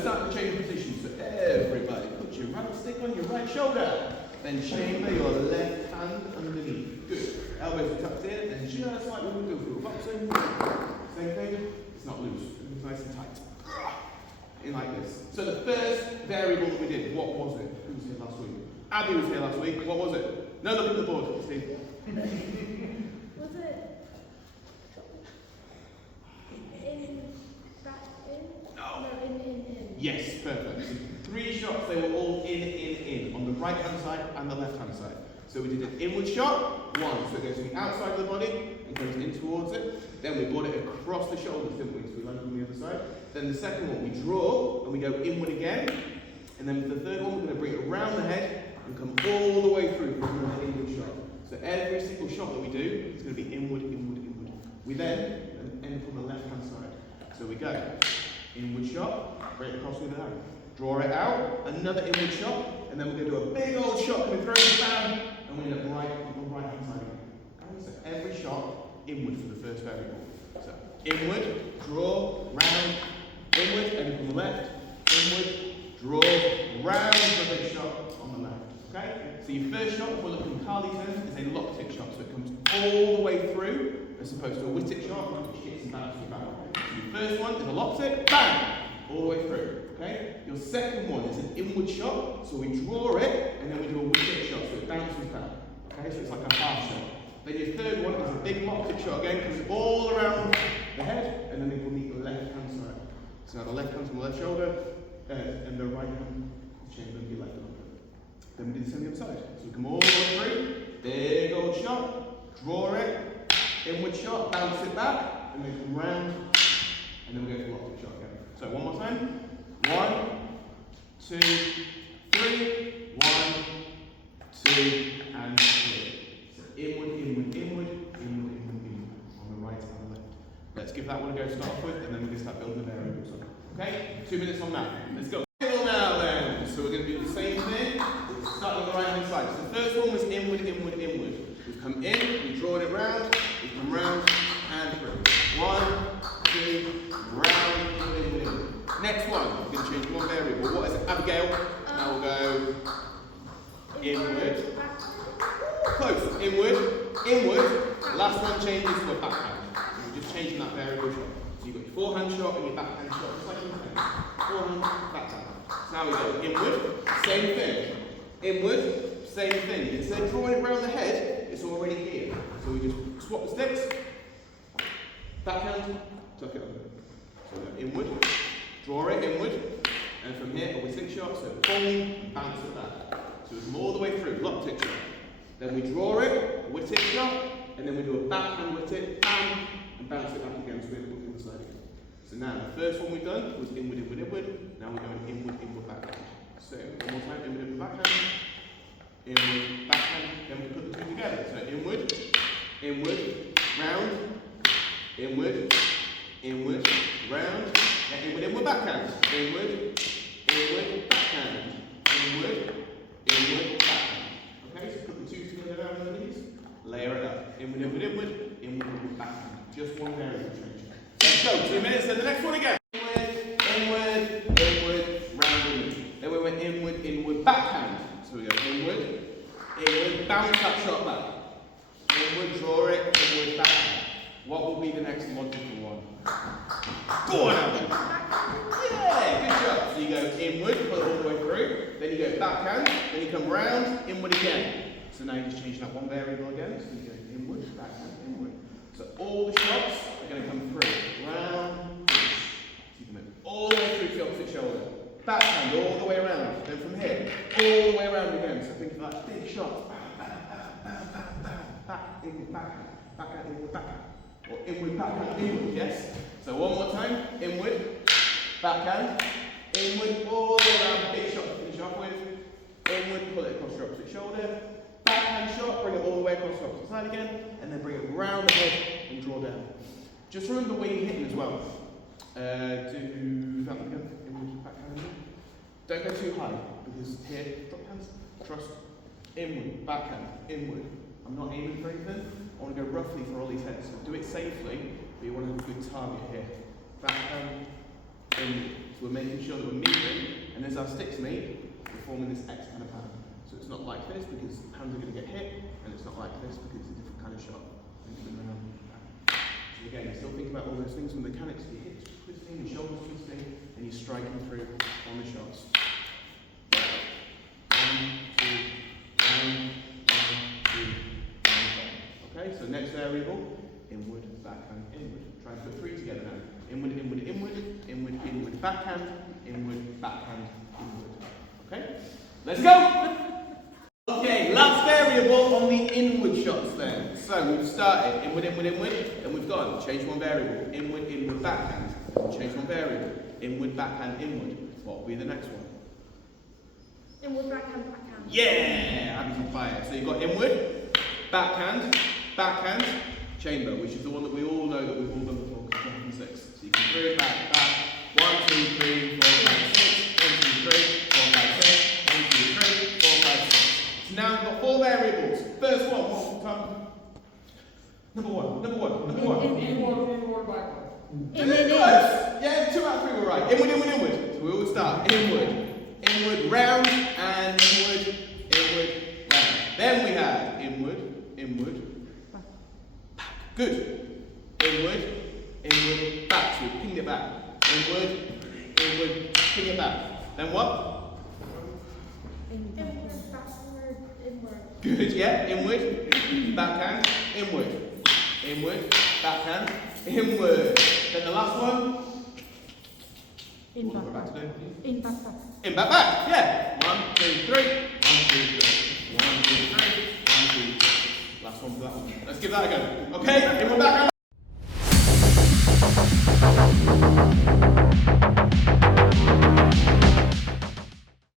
start to change position. So everybody, put your right stick on your right shoulder. Then chamber your left hand underneath. Good. Elbows tucked in, and just like we would do through a boxing. Same thing. It's not loose. It's nice and tight. In like this. So the first variable that we did, what was it? Who was here last week? Abby was here last week. What was it? No, look at the board, Steve. Was it in, back, in? No. No, in. Yes, perfect. So 3 shots, they were all in, on the right hand side and the left hand side. So we did an inward shot, 1, so it goes to the outside of the body and goes in towards it. Then we brought it across the shoulders, didn't we? So we landed on the other side. Then the second one, we draw and we go inward again. And then for the third one, we're going to bring it around the head and come all the way through for another inward shot. So every single shot that we do is going to be inward. We then end up on the left hand side. So we go inward shot, right across with the hand. Draw it out, another inward shot, and then we're going to do a big old shot coming through the bam, and we end up right on the right hand side again. So every shot inward for the first variable. So inward, draw, round, inward, and from the left, inward, draw, round for a big shot on the left. Okay? So your first shot, if we're looking Carly's end, is a lock tick shot. So it comes all the way through, as opposed to a whittick shot, which hits and bounces back. So your first one is a lock tick, bang, all the way through. Okay? Your second one is an inward shot, so we draw it, and then we do a whittick shot, so it bounces back. Okay? So it's like a half shot. Then your third one is a big lock tick shot again, comes all around the head, and then it will meet the left hand side. So now the left hand's on the left shoulder, and the right hand chamber your left arm. Then we do the same on the other side. So we come all the way through, big old shot, draw it, inward shot, bounce it back, and then come round, and then we go for lock tick shot again. So one more time. 1, 2, 3, 1, 2, and 3. So inward, on the right and the left. Let's give that one a go to start off with, and then we're going to start building the variables up. Okay? 2 minutes on that. Let's go. Now then. So we're going to do the same thing. Start on the right hand side. So the first one was inward. We've come in, we've drawn it round, we've come round and through. 1, 2, round, inward. Next one, we're going to change one variable. What is it? Abigail. Now we'll go inward. Close. Inward. Last one changes to a backhand. So we're just changing that variable shot. So you've got your forehand shot and your backhand shot. Just like in tennis. Forehand, backhand. So now we go inward. Same thing. Inward. Same thing. Instead of drawing it around the head, it's already here. So we just swap the sticks. Backhand. Tuck it under. So we go inward. Draw it inward, and from here, a whittick shot, so boom, bounce it back. So we come all the way through, lock tick shot. Then we draw it, a whittick shot, and then we do a backhand whittick, bam, and bounce it back again, so we end up on the side again. So now, the first one we've done was inward. Now we're going inward, backhand. So, one more time, inward, backhand, then we put the two together. So inward, round, inward, round, and inward, backhand. Inward, backhand. Inward, backhand. Okay, so put the two together down underneath. Layer it up. Inward, backhand. Just one variable change. Let's go. 2 minutes, and the next one again. Inward, round, inward. Then we went inward, backhand. So we go inward, bounce that shot back. Inward, draw it, inward, backhand. What will be the next logical one? Go on, Alvin. Yeah, good job. So you go inward, pull it all the way through. Then you go backhand. Then you come round, inward again. So now you just change that one variable again. So you go inward, backhand, inward. So all the shots are going to come through. Round, so you can move all the way through to the opposite shoulder. Backhand all the way around. Then from here, all the way around again. So think of that big shot. Back, inward, backhand, inward, backhand. Or inward, backhand, inward, yes? So one more time, inward, backhand, inward, all the way around, big shot to finish off with. Inward, pull it across your opposite shoulder. Backhand shot, bring it all the way across the opposite side again, and then bring it round the head and draw down. Just remember where you're hitting as well. Do that one again, inward, backhand, inward. Don't go too high, because here, drop hands, trust, inward, backhand, inward. I'm not aiming for anything. I want to go roughly for Ollie's head. So do it safely, but you want to have a good target here. Backhand, inward. So we're making sure that we're meeting, and as our sticks meet, we're forming this X kind of pattern. So it's not like this because hands are going to get hit, and it's not like this because it's a different kind of shot. So again, still think about all those things from the mechanics. Your hips twisting, your shoulders twisting, and you're striking through on the shots. 1, 2, 1, 2, 1. Okay, so next variable, inward, backhand, inward. Try and put 3 together now. Inward, inward, inward, inward, inward, backhand, inward, backhand, inward. Okay? Let's go! Okay, last variable on the inward shots then. So we've started inward, inward, inward, and we've gone. Change one variable. Inward, inward, backhand. Change one variable. Inward, backhand, inward. What will be the next one? Inward, backhand, backhand. Yeah! Abby's on fire. So you've got inward, backhand, backhand, chamber, which is the one that we all know that we've all done before because it's 6. So you can throw it back, 1, 2, 3, 4, 5, 6. 1, 2, 3, 4, 5, 6. 1, 2, 3, 4, 5, 6. So now we've got 4 variables. First one, Number one. Inward, backward. Very close. Yeah, 2 out of 3 were right. Inward, inward, inward. So we always start inward, round, and inward, round. Then we have inward, back. Good. Inward, back. So we ping it back. Inward, ping it back. Then what? Inward, backward, inward. Good, yeah. Inward, backhand, inward, backhand, inward. Then the last one. In, What we're about to do? In, back, back. In, back, yeah. 1, 2, 3. 1, 2, 3. 1, 2, 3. 1, 2, 3. Last one for that one. Let's give that a go. Okay, inward, backhand.